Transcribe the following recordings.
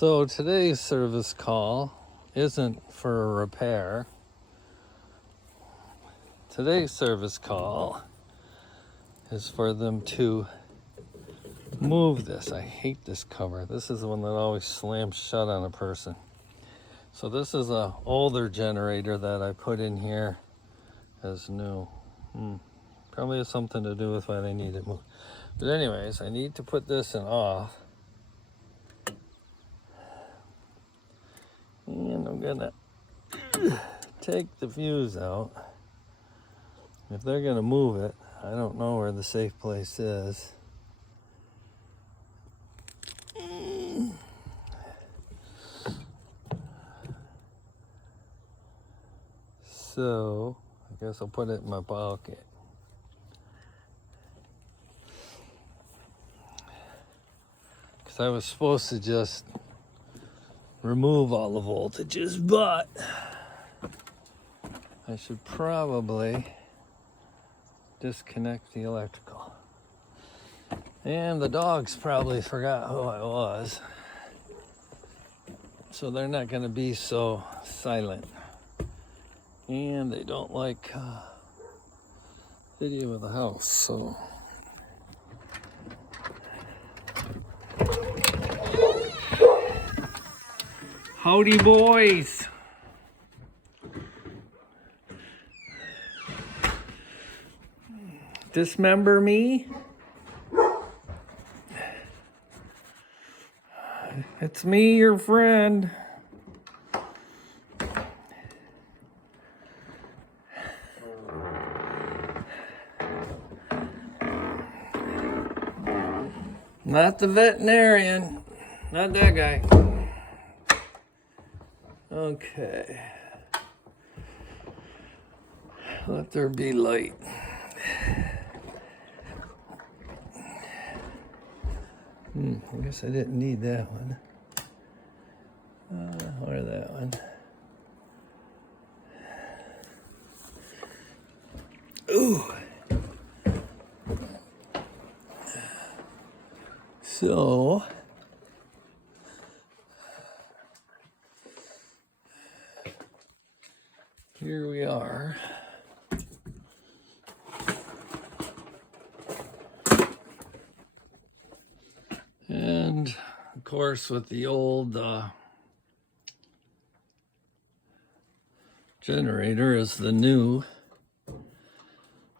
So today's service call isn't for a repair. Today's service call is for them to move this. I hate this cover. This is the one that always slams shut on a person. So this is an older generator that I put in here as new. Probably has something to do with why they need it moved. But anyways, I need to put this in off. And I'm gonna take the fuse out. If they're gonna move it, I don't know where the safe place is. So I guess I'll put it in my pocket. Because I was supposed to just remove all the voltages, but I should probably disconnect the electrical. And the dogs probably forgot who I was, so they're not going to be so silent. And they don't like video of the house, so. Howdy, boys. Dismember me? It's me, your friend. Not the veterinarian. Not that guy. Okay. Let there be light. I guess I didn't need that one. Or that one. Ooh. So here we are. And of course, with the old generator is the new.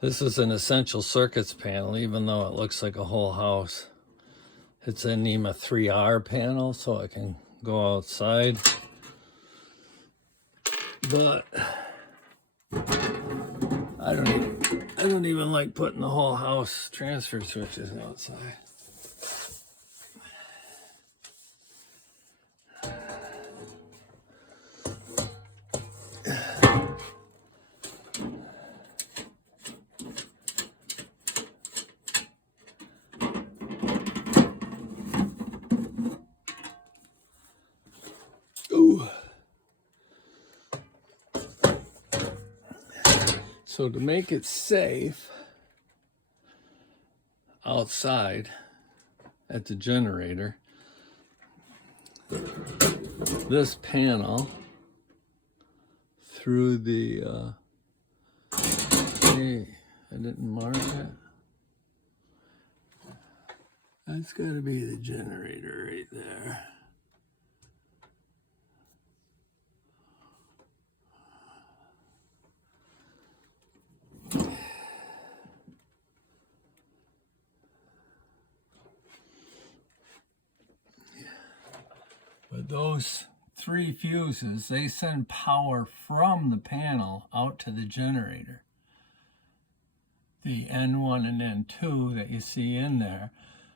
This is an essential circuits panel, even though it looks like a whole house. It's a NEMA 3R panel, so I can go outside. But I don't even like putting the whole house transfer switches outside. Ooh. So to make it safe outside at the generator, this panel through the hey, I didn't mark it. That's got to be the generator right there. But those three fuses, they send power from the panel out to the generator. The N1 and N2 that you see in there,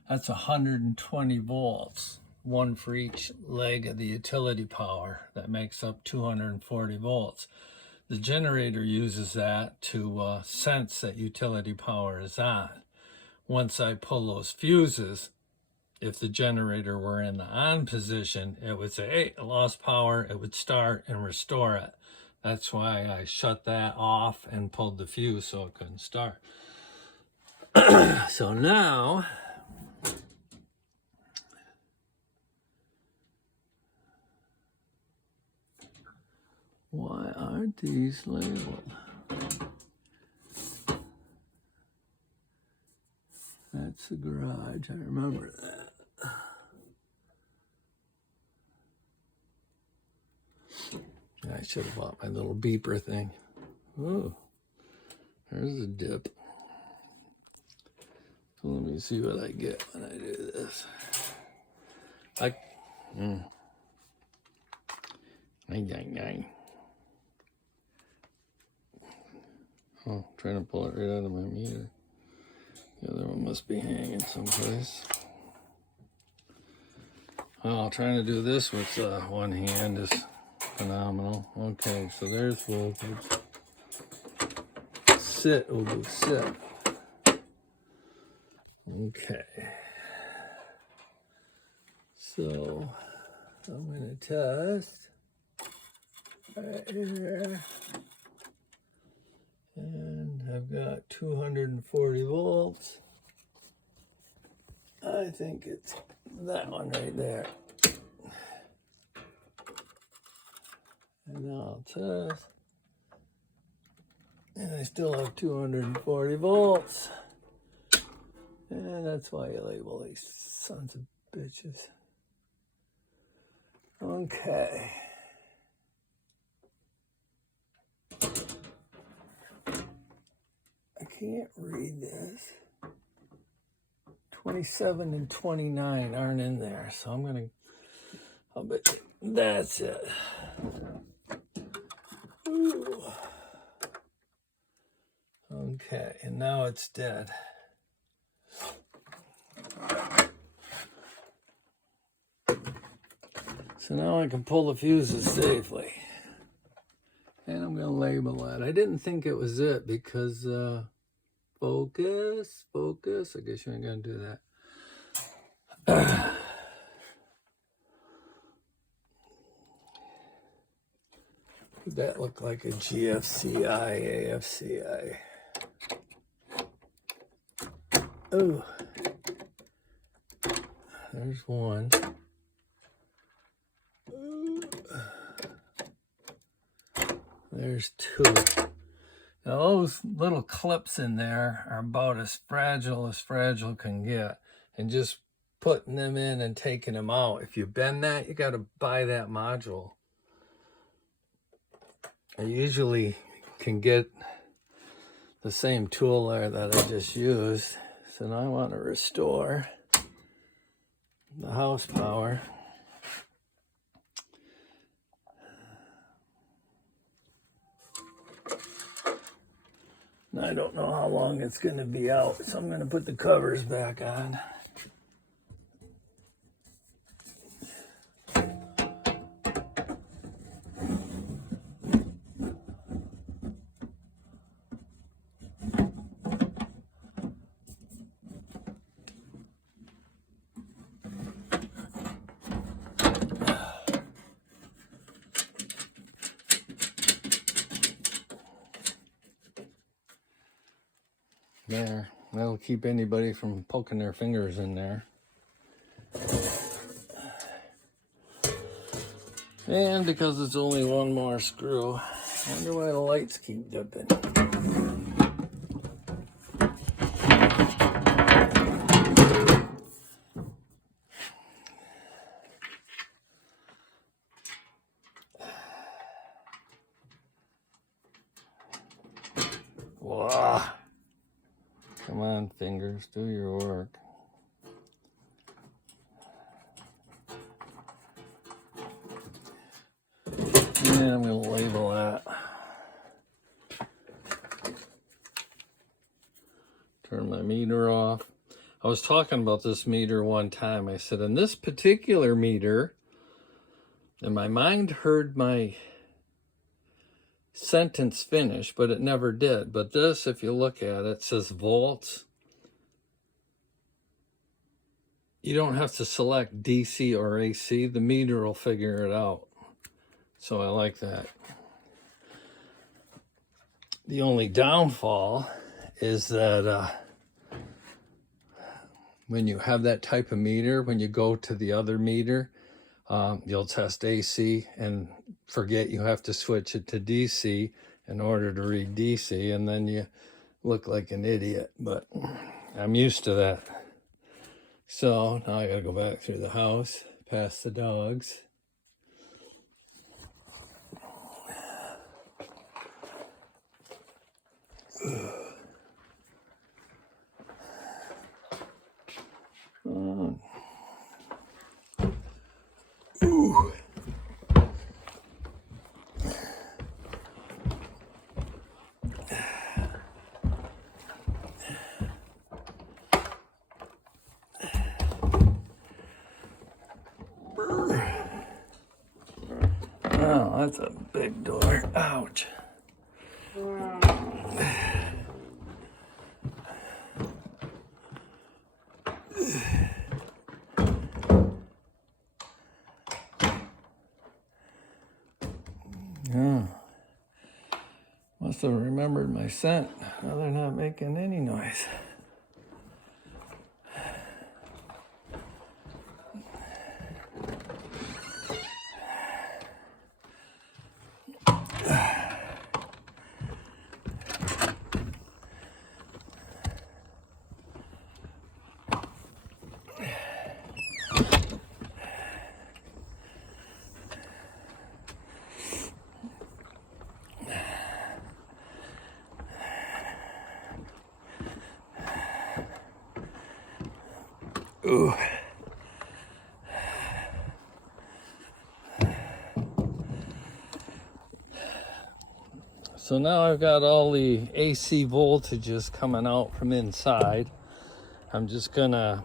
that's 120 volts, one for each leg of the utility power. That makes up 240 volts. The generator uses that to sense that utility power is on. Once I pull those fuses, if the generator were in the on position, it would say, hey, I lost power. It would start and restore it. That's why I shut that off and pulled the fuse so it couldn't start. So now Why aren't these labeled? That's the garage, I remember that. I should have bought my little beeper thing. Oh, there's a dip. So let me see what I get when I do this. Oh, trying to pull it right out of my meter. The other one must be hanging someplace. Oh, trying to do this with one hand is phenomenal. Okay, so there's voltage. Sit, we'll do sit. Okay. So I'm going to test right here. And I've got 240 volts. I think it's that one right there. And now I'll test. And I still have 240 volts. And that's why you label these sons of bitches. Okay. I can't read this. 27 and 29 aren't in there, so I'm gonna, I'll bet you that's it. Ooh. Okay, and now it's dead. So now I can pull the fuses safely. And I'm gonna label that. I didn't think it was it because focus. I guess you ain't gonna do that. Would that look like a GFCI, AFCI? Oh, there's one. There's two. Now those little clips in there are about as fragile can get. And just putting them in and taking them out. If you bend that, you got to buy that module. I usually can get the same tool there that I just used. So now I want to restore the house power. I don't know how long it's going to be out, so I'm going to put the covers back on. There, that'll keep anybody from poking their fingers in there. And because it's only one more screw, I wonder why the lights keep dipping. Wow. Come on, fingers, do your work. And I'm going to label that. Turn my meter off. I was talking about this meter one time. I said, in this particular meter, and my mind heard my sentence finish, but it never did. But this, if you look at it, says volts. You don't have to select DC or AC. The meter will figure it out. So I like that. The only downfall is that when you have that type of meter, when you go to the other meter, you'll test AC and forget you have to switch it to DC in order to read DC, and then you look like an idiot, but I'm used to that. So now I gotta go back through the house, past the dogs. Ooh. Oh, that's a big door. Ouch. Oh. Must have remembered my scent. Now they're not making any noise. Ooh. So now I've got all the AC voltages coming out from inside. I'm just gonna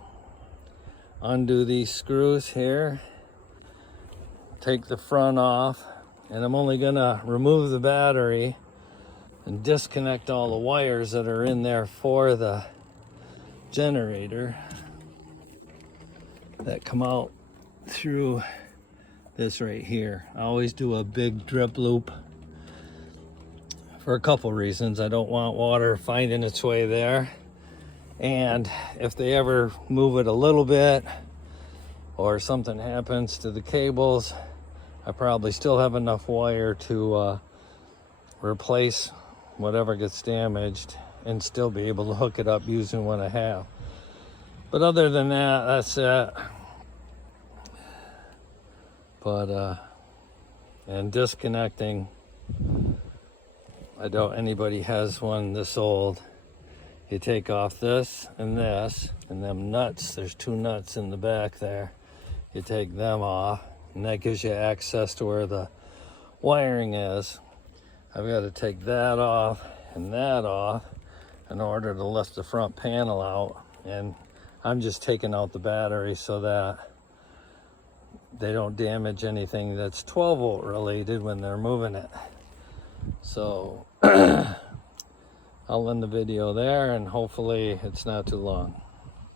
undo these screws here, take the front off, and I'm only gonna remove the battery and disconnect all the wires that are in there for the generator that come out through this right here. I always do a big drip loop for a couple reasons. I don't want water finding its way there, and if they ever move it a little bit or something happens to the cables, I probably still have enough wire to replace whatever gets damaged and still be able to hook it up using what I have. But other than that, that's it. But and disconnecting, I doubt anybody has one this old. You take off this and them nuts, there's two nuts in the back there. You take them off, and that gives you access to where the wiring is. I've got to take that off and that off in order to lift the front panel out, and I'm just taking out the battery so that they don't damage anything that's 12 volt related when they're moving it. So I'll end the video there, and hopefully it's not too long.